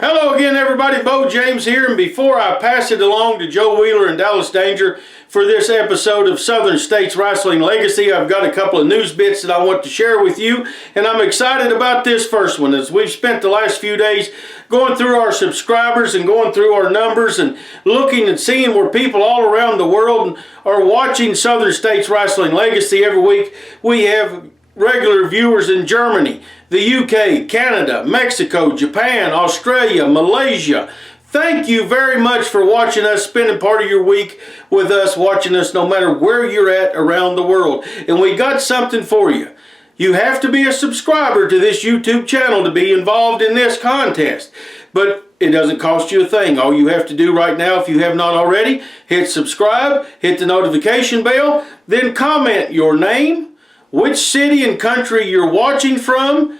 Hello again, everybody. Bo James here, and before I pass it along to Joe Wheeler and Dallas Danger for this episode of Southern States Wrestling Legacy, I've got a couple of news bits that I want to share with you, and I'm excited about this first one as we've spent the last few days going through our subscribers and going through our numbers and looking and seeing where people all around the world are watching Southern States Wrestling Legacy every week. We have regular viewers in Germany, the UK, Canada, Mexico, Japan, Australia, Malaysia. Thank you very much for watching us, spending part of your week with us, watching us no matter where you're at around the world. And we got something for you. You have to be a subscriber to this YouTube channel to be involved in this contest. But it doesn't cost you a thing. All you have to do right now, if you have not already, hit subscribe, hit the notification bell, then comment your name, which city and country you're watching from,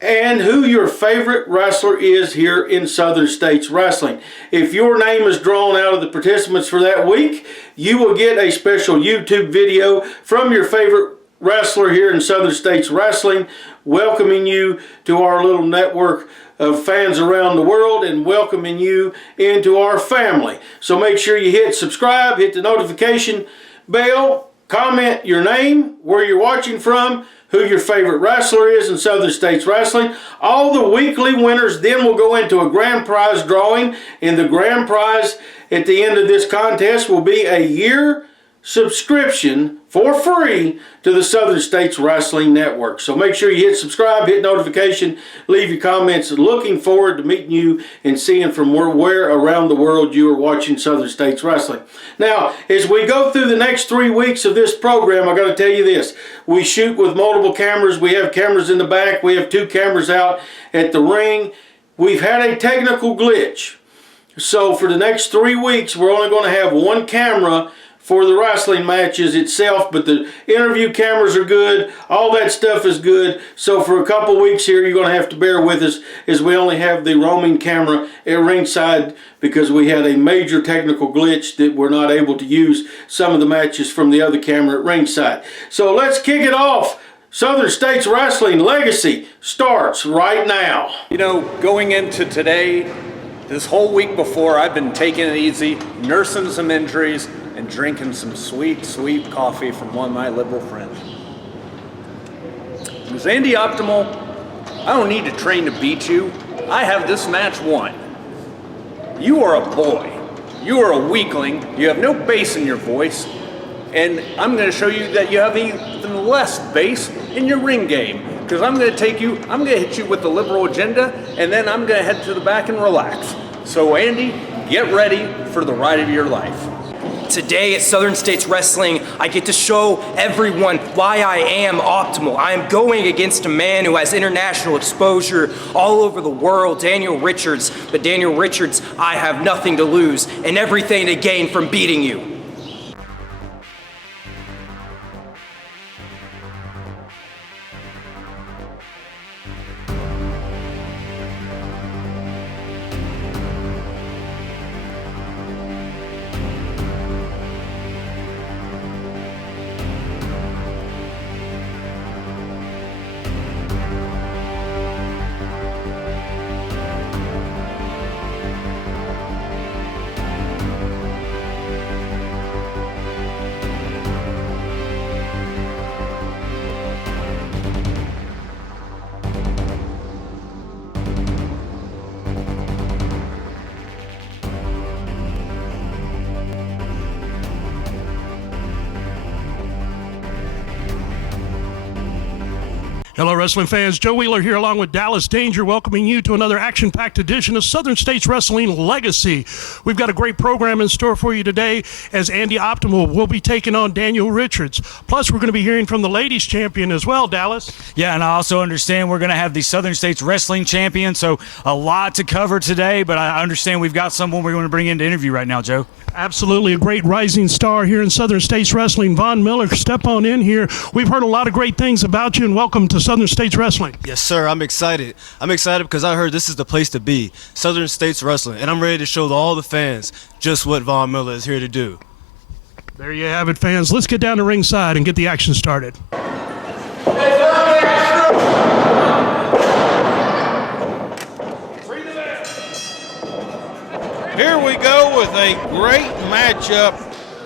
and who your favorite wrestler is here in Southern States Wrestling. If your name is drawn out of the participants for that week, you will get a special YouTube video from your favorite wrestler here in Southern States Wrestling, welcoming you to our little network of fans around the world and welcoming you into our family. So make sure you hit subscribe, hit the notification bell, comment your name, where you're watching from, who your favorite wrestler is in Southern States Wrestling. All the weekly winners then will go into a grand prize drawing, and the grand prize at the end of this contest will be a year subscription for free to the Southern States Wrestling Network. So make sure you hit subscribe, hit notification, leave your comments. Looking forward to meeting you and seeing from where around the world you are watching Southern States Wrestling. Now, as we go through the next 3 weeks of this program, I got to tell you this. We shoot with multiple cameras. We have cameras in the back. We have 2 cameras out at the ring. We've had a technical glitch. So for the next 3 weeks, we're only going to have 1 camera for the wrestling matches itself, but the interview cameras are good. All that stuff is good. So for a couple weeks here, you're going to have to bear with us as we only have the roaming camera at ringside because we had a major technical glitch that we're not able to use some of the matches from the other camera at ringside. So let's kick it off. Southern States Wrestling Legacy starts right now. You know, going into today, this whole week before, I've been taking it easy, nursing some injuries, and drinking some sweet, sweet coffee from one of my liberal friends. As Andy Optimal, I don't need to train to beat you. I have this match won. You are a boy. You are a weakling. You have no bass in your voice. And I'm going to show you that you have even less bass in your ring game. Because I'm going to hit you with the liberal agenda, and then I'm going to head to the back and relax. So Andy, get ready for the ride of your life. Today at Southern States Wrestling, I get to show everyone why I am optimal. I am going against a man who has international exposure all over the world, Daniel Richards. But Daniel Richards, I have nothing to lose and everything to gain from beating you. Hello, wrestling fans. Joe Wheeler here along with Dallas Danger, welcoming you to another action-packed edition of Southern States Wrestling Legacy. We've got a great program in store for you today as Andy Optimal will be taking on Daniel Richards. Plus, we're going to be hearing from the ladies champion as well, Dallas. Yeah, and I also understand we're going to have the Southern States Wrestling champion, so a lot to cover today, but I understand we've got someone we're going to bring in to interview right now, Joe. Absolutely a great rising star here in Southern States Wrestling. Von Miller, step on in here. We've heard a lot of great things about you, and welcome to Southern States Wrestling. Yes, sir. I'm excited. I'm excited because I heard this is the place to be, Southern States Wrestling, and I'm ready to show all the fans just what Von Miller is here to do. There you have it, fans. Let's get down to ringside and get the action started. Here we go with a great matchup.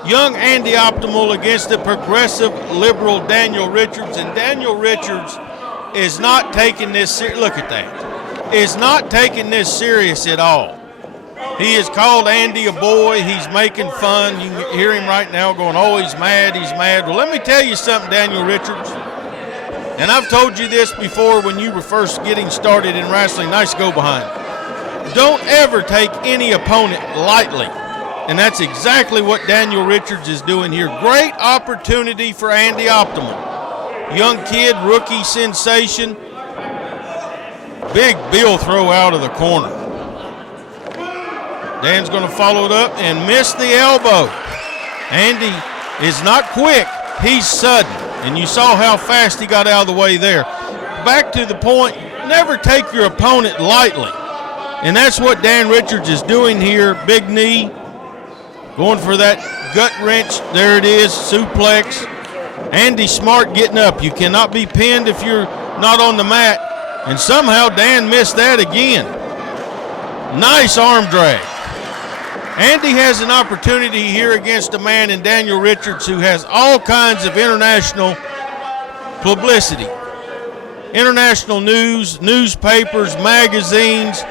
Young Andy Optimal against the progressive liberal Daniel Richards. And Daniel Richards is not taking this serious. Look at that. Is not taking this serious at all. He has called Andy a boy. He's making fun. You can hear him right now going, oh, he's mad, he's mad. Well, let me tell you something, Daniel Richards. And I've told you this before when you were first getting started in wrestling. Nice go behind. Don't ever take any opponent lightly. And that's exactly what Daniel Richards is doing here. Great opportunity for Andy Optimal. Young kid, rookie sensation. Big Bill throw out of the corner. Dan's going to follow it up and miss the elbow. Andy is not quick. He's sudden. And you saw how fast he got out of the way there. Back to the point, never take your opponent lightly. And that's what Dan Richards is doing here. Big knee. Going for that gut wrench. There it is, suplex. Andy Smart getting up. You cannot be pinned if you're not on the mat. And somehow Dan missed that again. Nice arm drag. Andy has an opportunity here against a man in Daniel Richards who has all kinds of international publicity. International news, newspapers, magazines.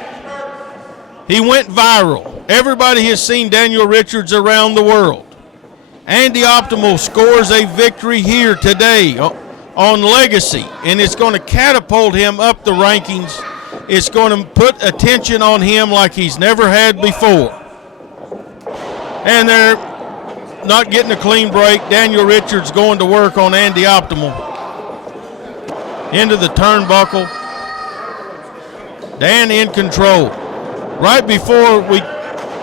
He went viral. Everybody has seen Daniel Richards around the world. Andy Optimal scores a victory here today on Legacy, and it's going to catapult him up the rankings. It's going to put attention on him like he's never had before. And they're not getting a clean break. Daniel Richards going to work on Andy Optimal. Into the turnbuckle. Dan in control. Right before we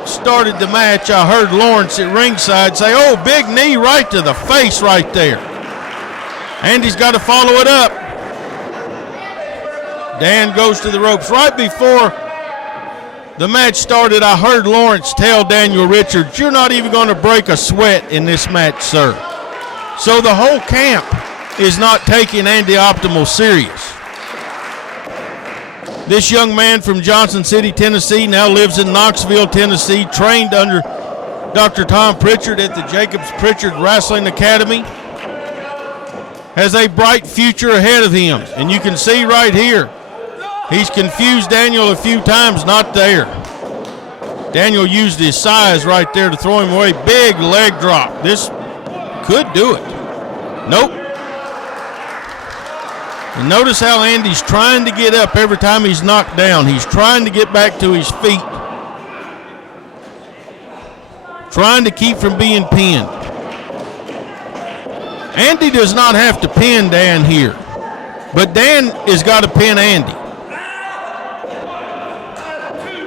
started the match, I heard Lawrence at ringside say, oh, big knee right to the face right there. Andy's got to follow it up. Dan goes to the ropes. Right before the match started, I heard Lawrence tell Daniel Richards, you're not even going to break a sweat in this match, sir. So the whole camp is not taking Andy Optimal serious. This young man from Johnson City, Tennessee, now lives in Knoxville, Tennessee, trained under Dr. Tom Pritchard at the Jacobs Pritchard Wrestling Academy. Has a bright future ahead of him. And you can see right here, he's confused Daniel a few times, not there. Daniel used his size right there to throw him away. Big leg drop. This could do it. Nope. And notice how Andy's trying to get up every time he's knocked down. He's trying to get back to his feet. Trying to keep from being pinned. Andy does not have to pin Dan here. But Dan has got to pin Andy.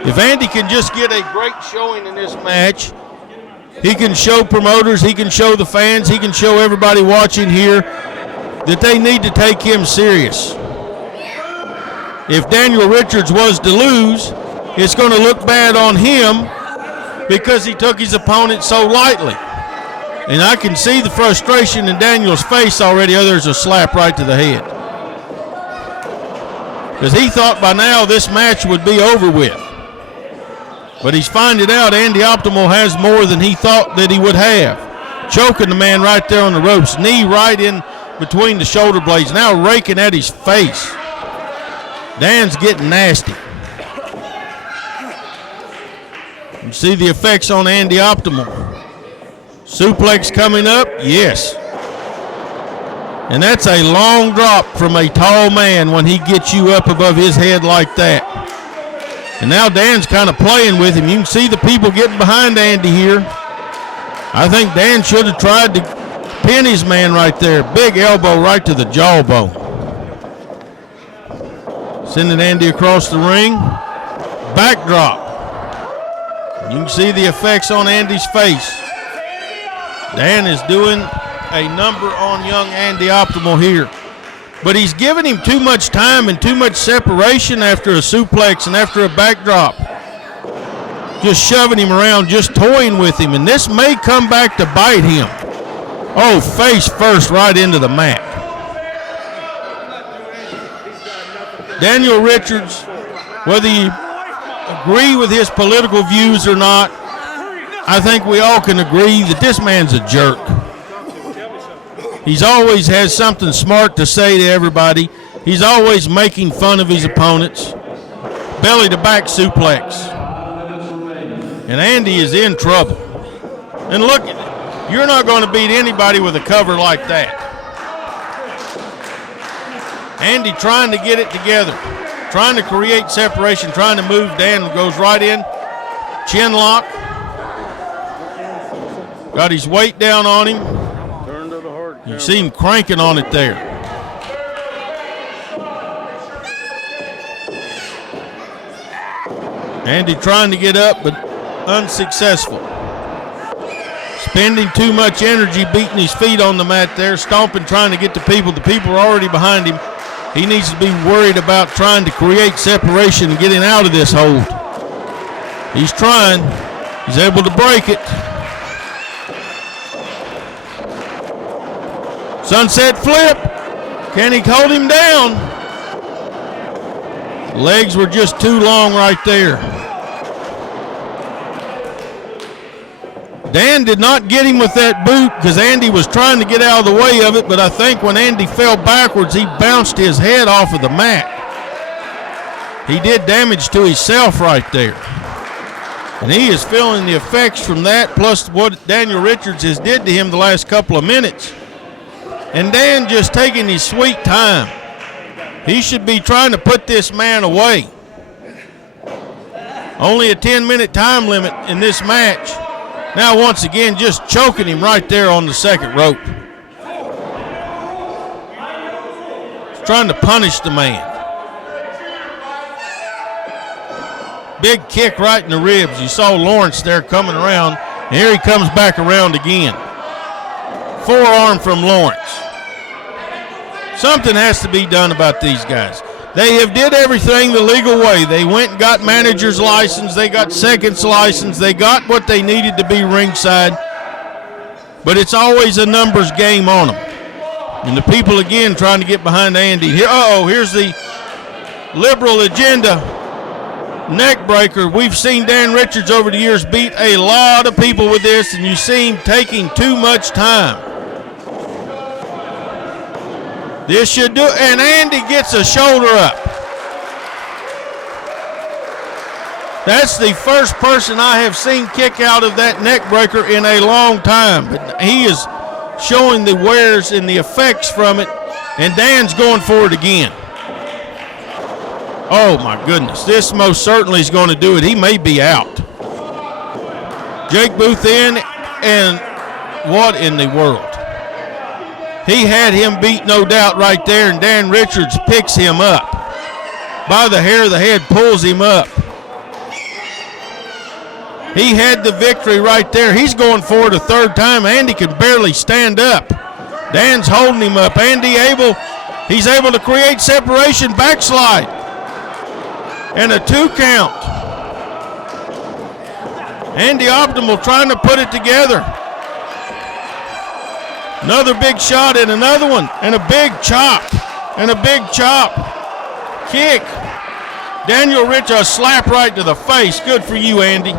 If Andy can just get a great showing in this match, he can show promoters, he can show the fans, he can show everybody watching here that they need to take him serious. If Daniel Richards was to lose, it's going to look bad on him because he took his opponent so lightly. And I can see the frustration in Daniel's face already. Oh, there's a slap right to the head. Because he thought by now this match would be over with. But he's finding out Andy Optimal has more than he thought that he would have. Choking the man right there on the ropes. Knee right in between the shoulder blades, now raking at his face. Dan's getting nasty. You see the effects on Andy Optimal. Suplex coming up, yes. And that's a long drop from a tall man when he gets you up above his head like that. And now Dan's kind of playing with him. You can see the people getting behind Andy here. I think Dan should have tried to pin his man right there. Big elbow right to the jawbone. Sending Andy across the ring. Backdrop. You can see the effects on Andy's face. Dan is doing a number on young Andy Optimal here. But he's giving him too much time and too much separation after a suplex and after a backdrop. Just shoving him around, just toying with him. And this may come back to bite him. Oh, face first right into the mat. Daniel Richards, whether you agree with his political views or not, I think we all can agree that this man's a jerk. He's always has something smart to say to everybody. He's always making fun of his opponents. Belly to back suplex. And Andy is in trouble. And look, you're not going to beat anybody with a cover like that. Andy trying to get it together, trying to create separation, trying to move. Dan goes right in. Chin lock. Got his weight down on him. You see him cranking on it there. Andy trying to get up, but unsuccessful. Spending too much energy beating his feet on the mat there, stomping, trying to get the people. The people are already behind him. He needs to be worried about trying to create separation and getting out of this hold. He's trying. He's able to break it. Sunset flip. Can he hold him down? Legs were just too long right there. Dan did not get him with that boot because Andy was trying to get out of the way of it, but I think when Andy fell backwards, he bounced his head off of the mat. He did damage to himself right there. And he is feeling the effects from that, plus what Daniel Richards has did to him the last couple of minutes. And Dan just taking his sweet time. He should be trying to put this man away. Only a 10-minute time limit in this match. Now once again just choking him right there on the second rope. He's trying to punish the man. Big kick right in the ribs. You saw Lawrence there coming around. And here he comes back around again. Forearm from Lawrence. Something has to be done about these guys. They have did everything the legal way. They went and got manager's license. They got second's license. They got what they needed to be ringside. But it's always a numbers game on them. And the people again trying to get behind Andy. Here, here's the liberal agenda neck breaker. We've seen Dan Richards over the years beat a lot of people with this, and you see him taking too much time. This should do, and Andy gets a shoulder up. That's the first person I have seen kick out of that neck breaker in a long time. But he is showing the wears and the effects from it, and Dan's going for it again. Oh my goodness, this most certainly is going to do it. He may be out. Jake Booth in, and what in the world? He had him beat, no doubt, right there, and Dan Richards picks him up. By the hair of the head, pulls him up. He had the victory right there. He's going for it a third time. Andy can barely stand up. Dan's holding him up. He's able to create separation, backslide. And a 2 count. Andy Optimal trying to put it together. Another big shot and another one, and a big chop, and a big chop. Kick. Daniel Rich, a slap right to the face. Good for you, Andy.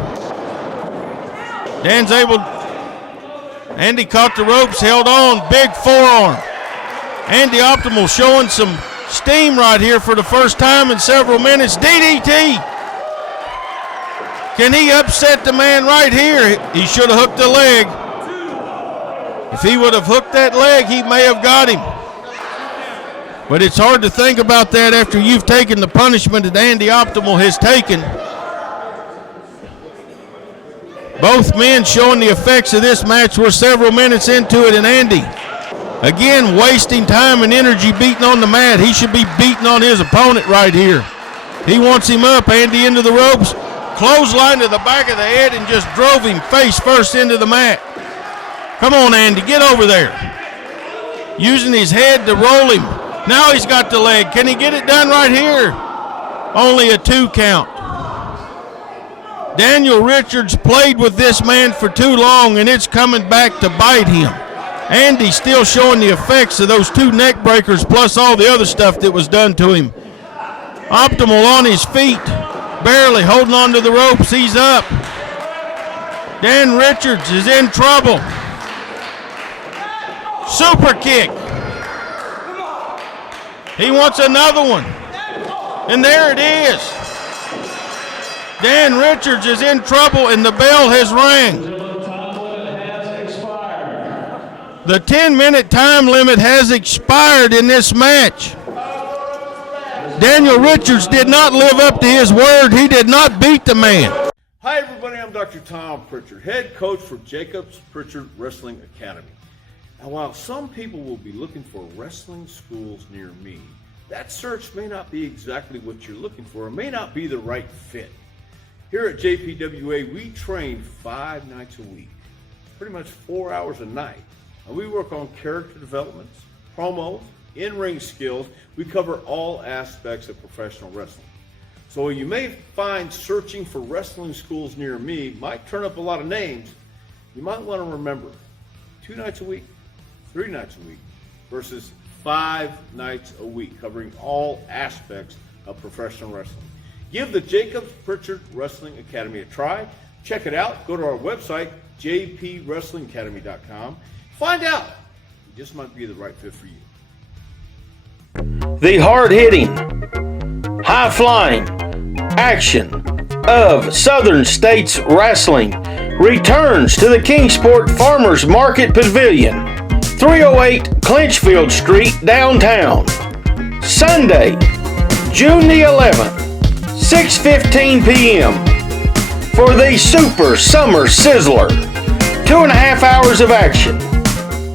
Dan's able. Andy caught the ropes, held on, big forearm. Andy Optimal showing some steam right here for the first time in several minutes. DDT. Can he upset the man right here? He should have hooked the leg. If he would have hooked that leg, he may have got him. But it's hard to think about that after you've taken the punishment that Andy Optimal has taken. Both men showing the effects of this match. We're several minutes into it, and Andy, again, wasting time and energy beating on the mat. He should be beating on his opponent right here. He wants him up. Andy into the ropes. Clothesline to the back of the head and just drove him face first into the mat. Come on, Andy, get over there. Using his head to roll him. Now he's got the leg. Can he get it done right here? Only a 2 count. Daniel Richards played with this man for too long, and it's coming back to bite him. Andy still showing the effects of those 2 neck breakers plus all the other stuff that was done to him. Optimal on his feet. barely holding on to the ropes. He's up. Dan Richards is in trouble. Super kick. He wants another one. And there it is. Dan Richards is in trouble and the bell has rang. The 10-minute time limit has expired in this match. Daniel Richards did not live up to his word. He did not beat the man. Hi everybody, I'm Dr. Tom Pritchard, head coach for Jacobs Pritchard Wrestling Academy. Now while some people will be looking for wrestling schools near me, that search may not be exactly what you're looking for. It may not be the right fit. Here at JPWA, we train 5 nights a week, pretty much 4 hours a night. And we work on character developments, promos, in-ring skills. We cover all aspects of professional wrestling. So you may find searching for wrestling schools near me might turn up a lot of names. You might want to remember 2 nights a week, 3 nights a week versus 5 nights a week, covering all aspects of professional wrestling. Give the Jacobs Pritchard Wrestling Academy a try. Check it out. Go to our website, jpwrestlingacademy.com. Find out. It just might be the right fit for you. The hard-hitting, high-flying action of Southern States Wrestling returns to the Kingsport Farmers Market Pavilion, 308 Clinchfield Street, downtown. Sunday, June the 11th, 6:15 p.m. for the Super Summer Sizzler. 2.5 hours of action,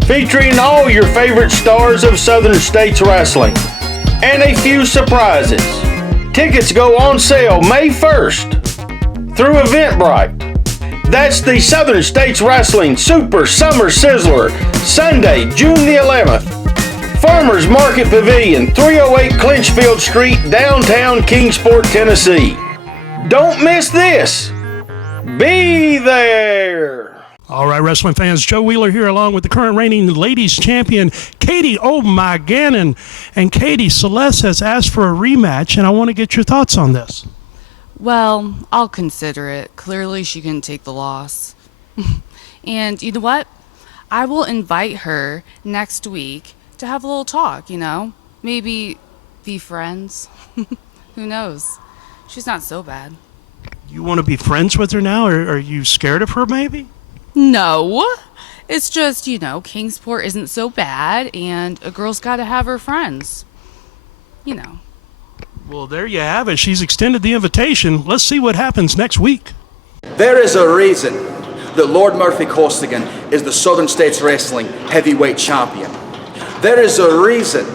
featuring all your favorite stars of Southern States Wrestling, and a few surprises. Tickets go on sale May 1st through Eventbrite. That's the Southern States Wrestling Super Summer Sizzler, Sunday, June the 11th. Farmers Market Pavilion, 308 Clinchfield Street, downtown Kingsport, Tennessee. Don't miss this. Be there. All right, wrestling fans, Joe Wheeler here along with the current reigning ladies champion, Katie, oh my Gannon. And Katie, Celeste has asked for a rematch, and I want to get your thoughts on this. Well, I'll consider it. Clearly, she can take the loss. And you know what? I will invite her next week to have a little talk, Maybe be friends. Who knows? She's not so bad. You want to be friends with her now, or are you scared of her maybe? No. It's just, Kingsport isn't so bad, and a girl's got to have her friends. Well, there you have it. She's extended the invitation. Let's see what happens next week. There is a reason that Lord Murphy Costigan is the Southern States Wrestling Heavyweight Champion. There is a reason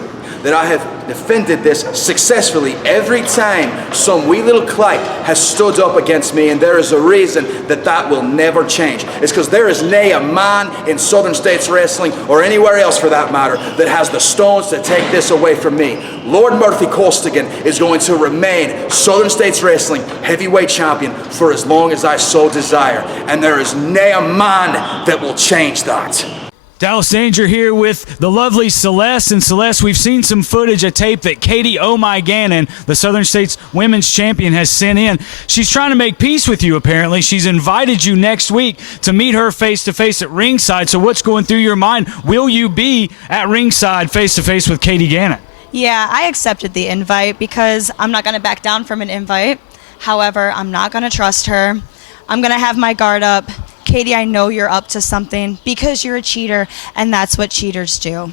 that I have defended this successfully every time some wee little klike has stood up against me, and there is a reason that that will never change. It's because there is nae a man in Southern States Wrestling, or anywhere else for that matter, that has the stones to take this away from me. Lord Murphy Costigan is going to remain Southern States Wrestling Heavyweight Champion for as long as I so desire, and there is nae a man that will change that. Dallas Danger here with the lovely Celeste. And Celeste, we've seen some footage, a tape that Katie Oh My Gannon, the Southern States Women's Champion, has sent in. She's trying to make peace with you, apparently. She's invited you next week to meet her face-to-face at ringside. So what's going through your mind? Will you be at ringside face-to-face with Katie Gannon? Yeah, I accepted the invite because I'm not going to back down from an invite. However, I'm not going to trust her. I'm going to have my guard up. Katie, I know you're up to something because you're a cheater, and that's what cheaters do.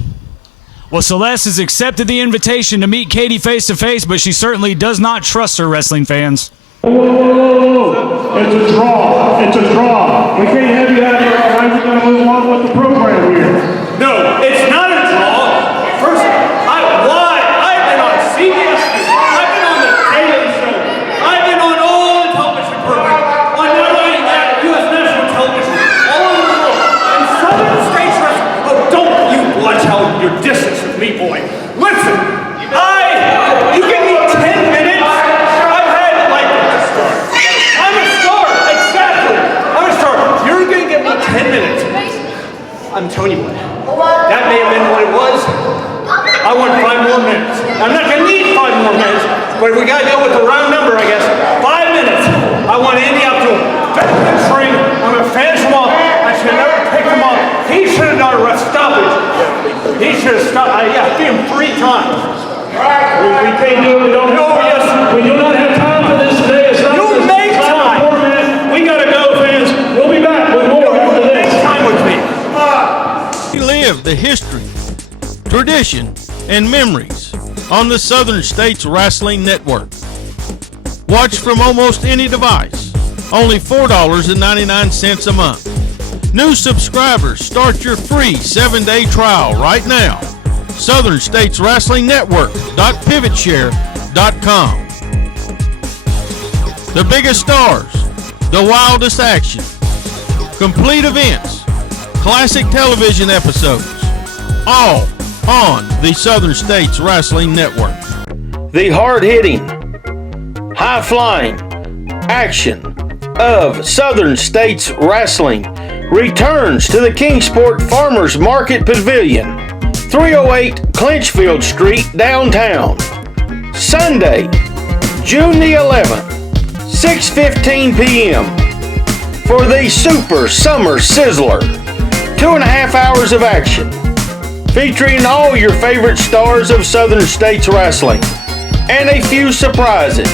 Well, Celeste has accepted the invitation to meet Katie face-to-face, but she certainly does not trust her, wrestling fans. Whoa. It's a draw. It's a draw. We can't have you out here. All right, we're going to move on with the program here. No, it's not a draw. First, I've been on CBS News. I've been on the Daily Show. I've been on all the television programs. On not only that, U.S. national television, all over the world. And Southern States Wrestling. Oh, don't you watch how your distance with me, boy. Listen, you give me 10 minutes. I'm a star, exactly. I'm a star. You're going stop. Yeah, beat him 3 times. We can't do it. We don't. Oh, yes. We do not have time for this today. It's not You make time. Format. We gotta go, fans. We'll be back with more after this. Time with me. Relive the history, tradition, and memories on the Southern States Wrestling Network. Watch from almost any device. Only $4.99 a month. New subscribers start your free 7-day trial right now. Southern States Wrestling Network.pivotshare.com. The biggest stars, the wildest action, complete events, classic television episodes, all on the Southern States Wrestling Network. The hard-hitting, high-flying action of Southern States Wrestling returns to the Kingsport Farmers Market Pavilion, 308 Clinchfield Street, downtown. Sunday, June the 11th, 6:15 p.m. for the Super Summer Sizzler. 2.5 hours of action, featuring all your favorite stars of Southern States Wrestling, and a few surprises.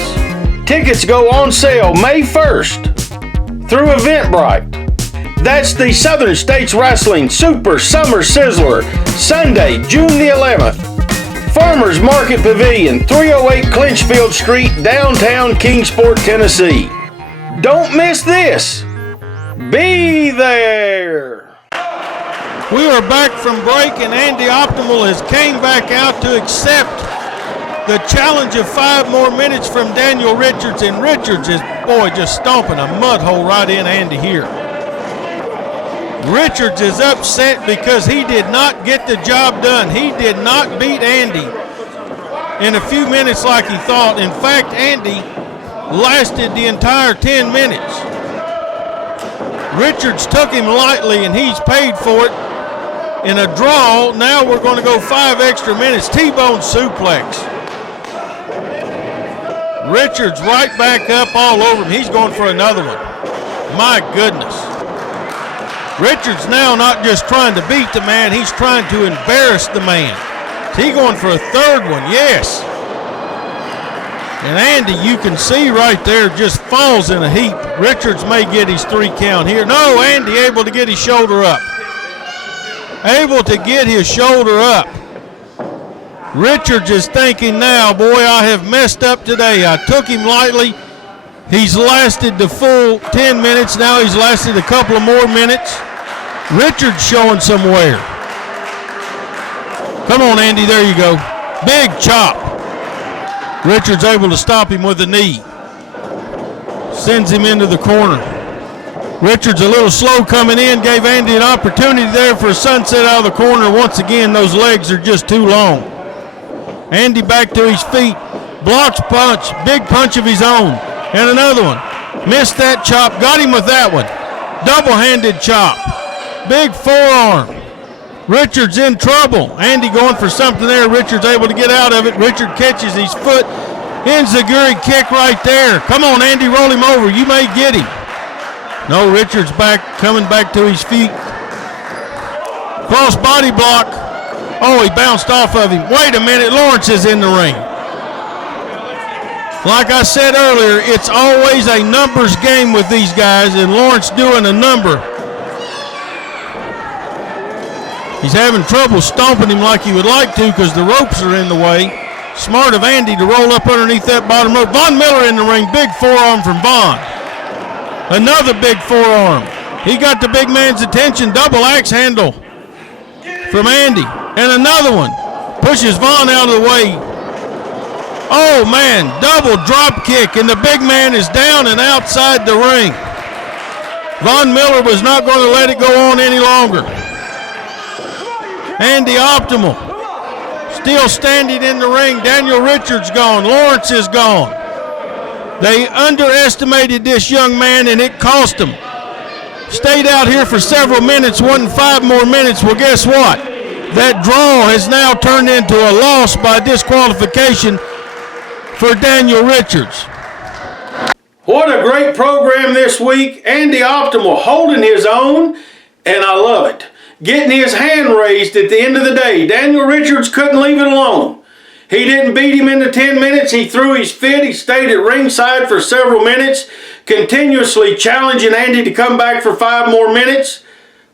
Tickets go on sale May 1st through Eventbrite. That's the Southern States Wrestling Super Summer Sizzler, Sunday, June the 11th. Farmers Market Pavilion, 308 Clinchfield Street, downtown Kingsport, Tennessee. Don't miss this. Be there. We are back from break, and Andy Optimal has came back out to accept the challenge of 5 more minutes from Daniel Richards, and Richards is, boy, just stomping a mud hole right in Andy here. Richards is upset because he did not get the job done. He did not beat Andy in a few minutes like he thought. In fact, Andy lasted the entire 10 minutes. Richards took him lightly, and he's paid for it in a draw. Now we're going to go 5 extra minutes. T-bone suplex. Richards right back up all over him. He's going for another one. My goodness. Richards now not just trying to beat the man, he's trying to embarrass the man. Is he going for a third one? Yes. And Andy, you can see right there, just falls in a heap. Richards may get his 3 count here. No, Andy able to get his shoulder up. Able to get his shoulder up. Richards is thinking now, boy, I have messed up today. I took him lightly. He's lasted the full 10 minutes. Now he's lasted a couple of more minutes. Richards showing some wear. Come on, Andy, there you go. Big chop. Richards able to stop him with a knee. Sends him into the corner. Richards a little slow coming in, gave Andy an opportunity there for a sunset out of the corner. Once again, those legs are just too long. Andy back to his feet. Blocks punch, big punch of his own. And another one. Missed that chop, got him with that one. Double-handed chop. Big forearm. Richards in trouble. Andy going for something there. Richards able to get out of it. Richard catches his foot. Enziguri kick right there. Come on, Andy, roll him over. You may get him. No, Richards back, coming back to his feet. Cross body block. Oh, he bounced off of him. Wait a minute, Lawrence is in the ring. Like I said earlier, it's always a numbers game with these guys, and Lawrence doing a number. He's having trouble stomping him like he would like to because the ropes are in the way. Smart of Andy to roll up underneath that bottom rope. Von Miller in the ring, big forearm from Von. Another big forearm. He got the big man's attention, double axe handle from Andy. And another one. Pushes Von out of the way. Oh man, double drop kick, and the big man is down and outside the ring. Von Miller was not going to let it go on any longer. Andy Optimal still standing in the ring. Daniel Richards gone. Lawrence is gone. They underestimated this young man, and it cost him. Stayed out here for several minutes, wanting 5 more minutes. Well, guess what? That draw has now turned into a loss by disqualification for Daniel Richards. What a great program this week. Andy Optimal holding his own, and I love it. getting his hand raised at the end of the day. Daniel Richards couldn't leave it alone. He didn't beat him into 10 minutes. He threw his fit. He stayed at ringside for several minutes, continuously challenging Andy to come back for 5 more minutes.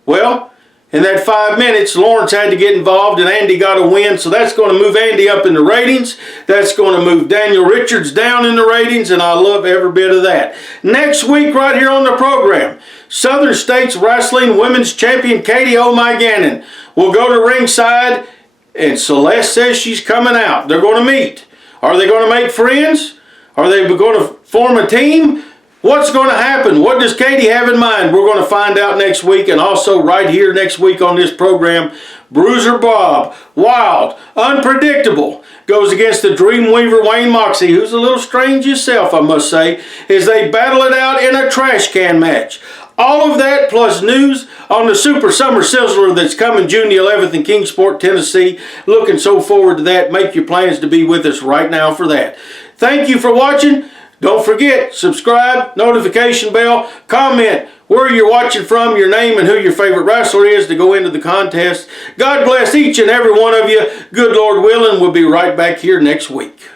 Well, in that 5 minutes, Lawrence had to get involved and Andy got a win. So that's going to move Andy up in the ratings. That's going to move Daniel Richards down in the ratings, and I love every bit of that. Next week, right here on the program, Southern States Wrestling Women's Champion Katie "Oh My" Gannon will go to ringside, and Celeste says she's coming out. They're going to meet. Are they going to make friends? Are they going to form a team? What's going to happen? What does Katie have in mind? We're going to find out next week, and also right here next week on this program, Bruiser Bob, wild, unpredictable, goes against the Dreamweaver Wayne Moxie, who's a little strange himself, I must say, as they battle it out in a trash can match. All of that plus news on the Super Summer Sizzler that's coming June the 11th in Kingsport, Tennessee. Looking so forward to that. Make your plans to be with us right now for that. Thank you for watching. Don't forget, subscribe, notification bell, comment where you're watching from, your name, and who your favorite wrestler is to go into the contest. God bless each and every one of you. Good Lord willing, we'll be right back here next week.